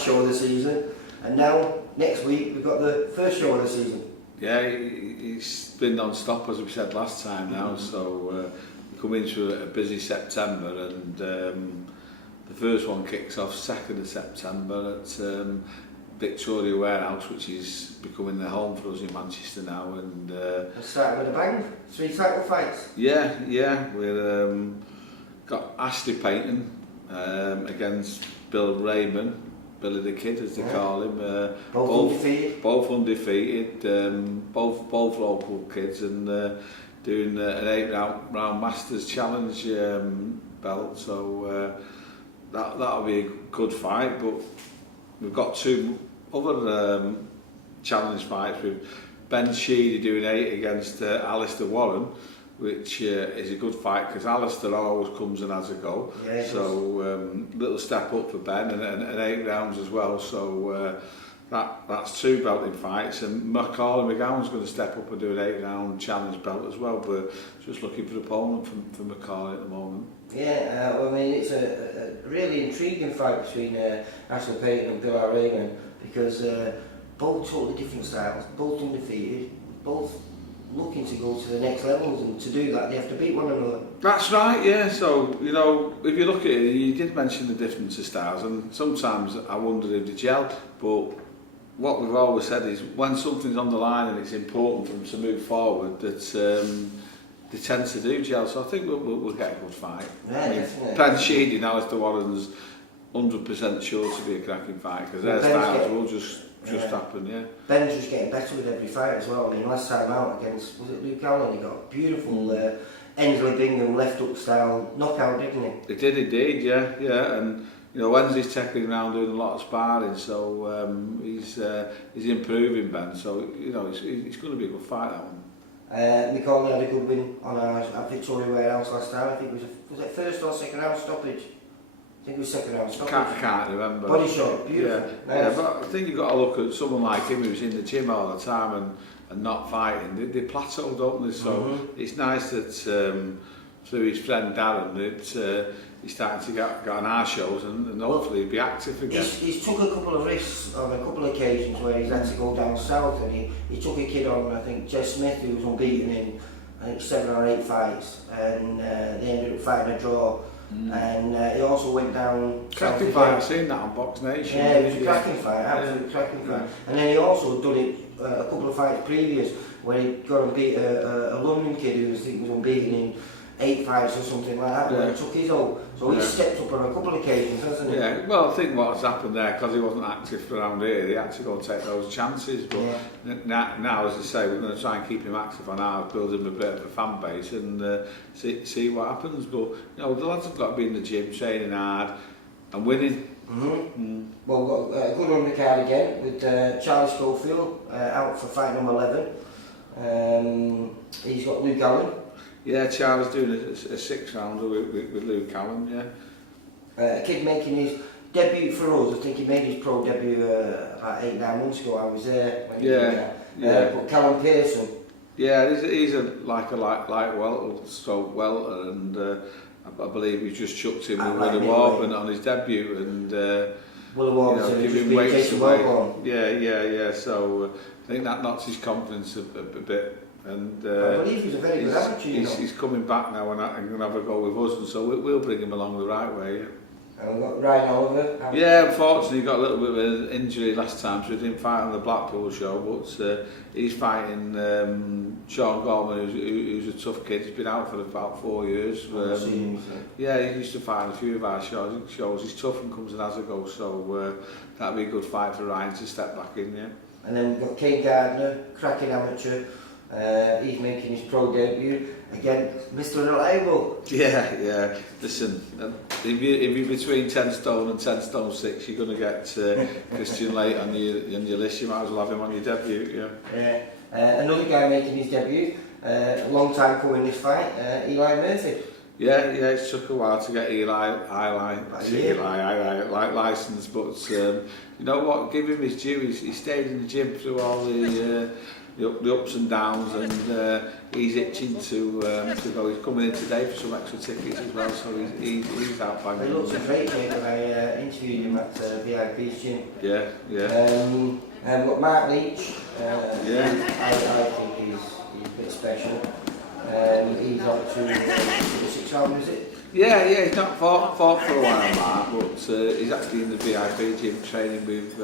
last show of the season, and now next week we've got the first show of the season. Yeah, it's been non-stop as we said last time now, so we come into a busy September, and the first one kicks off 2nd of September at Victoria Warehouse, which is becoming the home for us in Manchester now, and starting with a bang, 3 title fights. Yeah, we're got Ashley Payton against Bill Raymond, Billy the Kid as they call him. Both undefeated, both local kids, and doing an 8-round Masters Challenge belt. So that'll be a good fight. But we've got 2 other challenge fights with Ben Sheedy doing 8 against Alistair Warren, which is a good fight because Alistair always comes and has a go. Yeah, so little step up for Ben, and 8 rounds as well. So that's 2 belting fights, and Macaulay McGowan's going to step up and do an 8-round challenge belt as well. But just looking for an opponent for Macaulay at the moment. Yeah, well, I mean, it's a really intriguing fight between Ashley Payton and Bill Raymond, because both totally different styles, both undefeated, both looking to go to the next levels, and to do that they have to beat one another. That's right, yeah. So, you know, if you look at it, you did mention the difference of styles, and sometimes I wonder if they gel, but what we've always said is when something's on the line and it's important for them to move forward, that they tend to do gel. So I think we'll get a good fight. Yeah, definitely. Ben Sheedy now as the Warren's 100% sure to be a cracking fight, because their styles will just happen, yeah. Ben's just getting better with every fight as well. I mean, last time out against, was it Luke Allen, he got a beautiful Ensley Bingham left hook style knockout, didn't he? He did indeed, yeah, and you know, Wednesday's taking around doing a lot of sparring, so he's improving, Ben. So you know, it's going to be a good fight, that one. Macaulay had a good win on at Victoria Warehouse last time. I think it was it first or second round stoppage? I think it was second round stoppage. Can't remember. Body shot, beautiful. Yeah, nice. yeah, but I think you've got to look at someone like him who's in the gym all the time and not fighting. They plateau, don't they? So it's nice that through his friend Darren that he's starting to get on our shows and hopefully be active again. He's took a couple of risks on a couple of occasions where he's had to go down south, and he took a kid on, I think Jess Smith, who was unbeaten in I think 7 or 8 fights, and they ended up fighting a draw. And he also went down. Cracking fight, I've seen that on Box Nation. Yeah, it was a cracking fight, absolute cracking fight. And then he also done it a couple of fights previous, where he got and beat a London kid who was unbeaten in 8 fights or something like that, where he took his own. So he stepped up on a couple of occasions, hasn't he? Yeah, well, I think what's happened there, because he wasn't active around here, he had to go and take those chances. But now, as I say, we're going to try and keep him active on ours, build him a bit of a fan base, and see what happens. But you know, the lads have got to be in the gym, training hard, and winning. Well, we've got a good run the card again with Charlie Schofield out for fight number 11. He's got Luke Allen. Yeah, Charles doing a 6-rounder with Luke Allen, yeah. A kid making his debut for us. I think he made his pro debut about 8-9 months ago. I was there when he did that. But Callum Pearson. Yeah, he's a light welter, and I believe he just chucked him with Willie Warburton on his debut, and Willie Warburton give him weights away. Yeah. So I think that knocks his confidence a bit. And I believe he's a very good amateur. He's coming back now and going to have a go with us, and so we'll bring him along the right way. And we've got Ryan Oliver. Yeah, unfortunately he got a little bit of an injury last time, so he didn't fight on the Blackpool show, but he's fighting Sean Gorman, who's a tough kid. He's been out for about 4 years. Yeah, he used to fight on a few of our shows. He's tough and comes and has a go, so that'd be a good fight for Ryan to step back in, yeah. And then we've got Kane Gardner, cracking amateur. He's making his pro debut again, Mr. Reliable. Yeah. Listen, if you're between 10 stone and 10 stone 6, you're going to get Christian Late on your list. You might as well have him on your debut. Yeah. Another guy making his debut, a long time coming this fight, Eli Murphy. Yeah, it took a while to get Eli licensed, but you know what? Give him his due. He stayed in the gym through all the the ups and downs, and he's itching to go. He's coming in today for some extra tickets as well, so he's out banging. He looks a great mate when I interviewed him at VIP's gym. Yeah, yeah. And got Mark Leach. Yeah. I think he's a bit special. He's up to 6 hours, is it? Yeah, he's not fought for a while, Mark, but he's actually in the VIP gym training with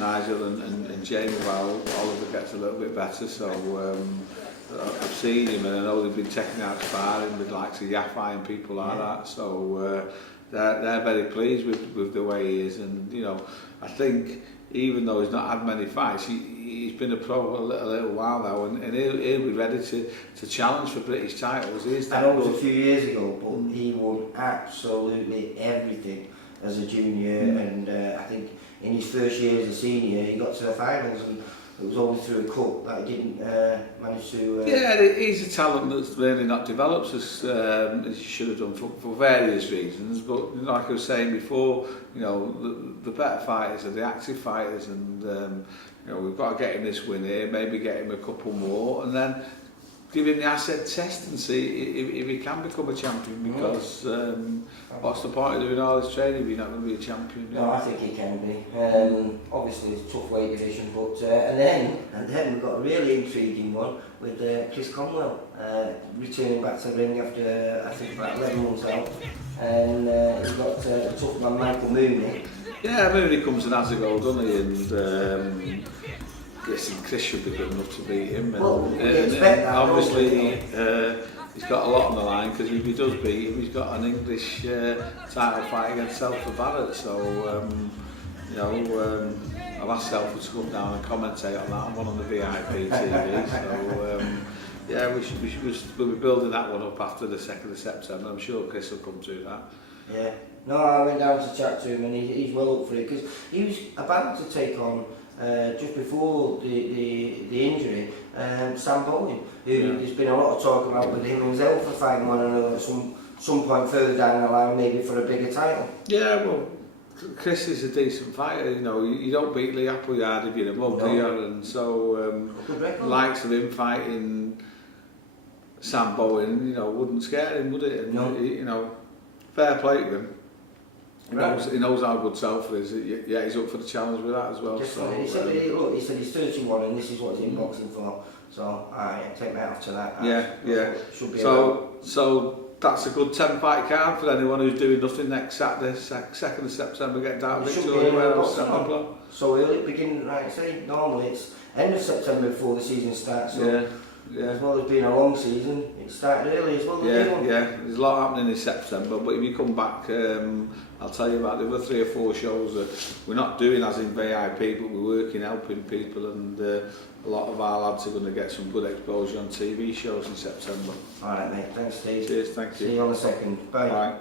Nigel and Jamie while Oliver gets a little bit better, so I've seen him, and I know they've been taking out sparring with likes of Yafai and people like that, so they're very pleased with the way he is, and you know, I think even though he's not had many fights, he's been a pro a little while now, and he'll be ready to challenge for British titles. I know it was a few years ago, but he won absolutely everything as a junior, and I think in his first year as a senior, he got to the finals, and it was only through a cup that he didn't manage to... Yeah, he's a talent that's really not developed as he should have done for various reasons, but like I was saying before, you know, the better fighters are the active fighters, and you know, we've got to get him this win here, maybe get him a couple more, and then give him the acid test and see if he can become a champion, because what's the point of doing all this training if you're not going to be a champion? No, I think he can be. Obviously it's a tough weight division, but and then we've got a really intriguing one with Chris Conwell returning back to the ring after I think about 11 months out, and he's got a tough man Michael Mooney. Yeah, Mooney comes and has a go, doesn't he? And Chris should be good enough to beat him, and obviously he's got a lot on the line, because if he does beat him, he's got an English title fight against Selford Barrett, so you know, I'll ask Selford to come down and commentate on that. I'm on the VIP TV, so yeah, we'll be building that one up after the 2nd of September. I'm sure Chris will come through that. Yeah, no, I went down to chat to him, and he's well up for it, because he was about to take on just before the injury, Sam Bowen, who there's been a lot of talk about with him and himself for fighting one another at some point further down the line, maybe for a bigger title. Yeah, well, Chris is a decent fighter, you know, you don't beat Lee Appleyard if you're a mug, do you? And so, likes of him fighting Sam Bowen, you know, wouldn't scare him, would it? And, no. You know, fair play to him. He knows how good Selford is. Yeah, he's up for the challenge with that as well. So, he said he's 31 and this is what he's in boxing for. So I take my hat off to that. Yeah. Should be so that's a good 10-fight card for anyone who's doing nothing next Saturday, 2nd of September, get down Victoria. So early beginning, like I say, normally it's end of September before the season starts. So as well as being a long season, it started early as well. Yeah, there's a lot happening in September, but if you come back, I'll tell you about the other 3 or 4 shows that we're not doing as in VIP, but we're working helping people, and a lot of our lads are going to get some good exposure on TV shows in September. Alright mate, thanks Steve. Cheers, thank you. See you on the 2nd. Bye. Bye.